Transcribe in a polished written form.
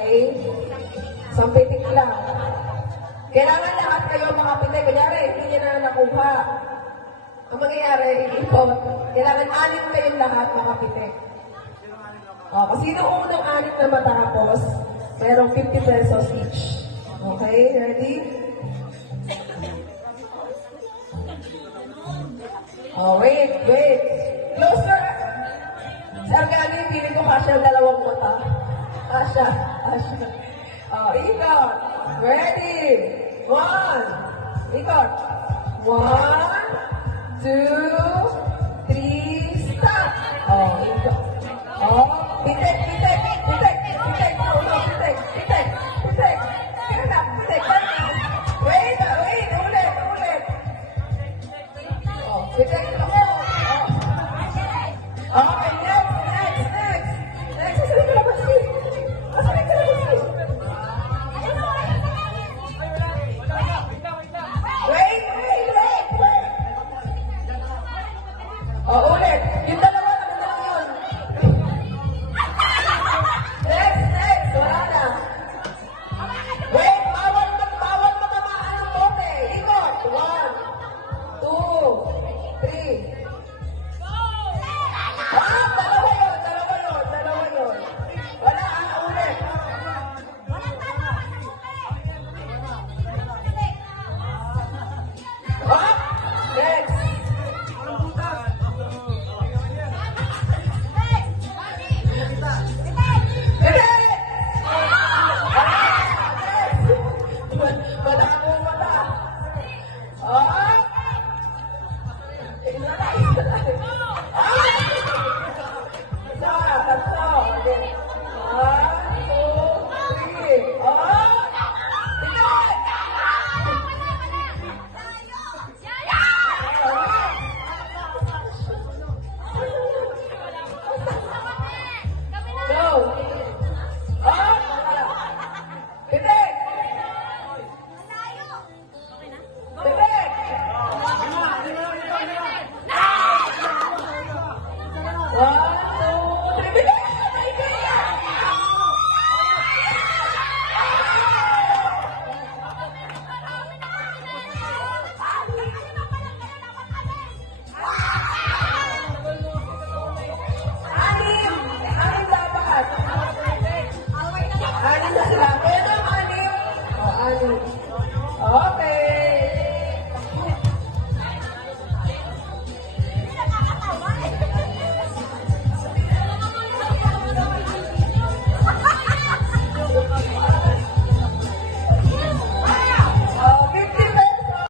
Okay? Sampitik lang. Kailangan lahat kayo mga pite. Kunyari, hindi niya na nakuha. Ang mangyayari, ikot. Kailangan 6 kayong lahat mga pite. Kasi sino unang 6 na matapos, merong 50 pesos each. Okay? Ready? Wait. Closer. Si Argani, piling ko kasya 2 mata. Kasya. Ikot. Ready? 1. Ikot. 1, 2, 3, stop. Ikot.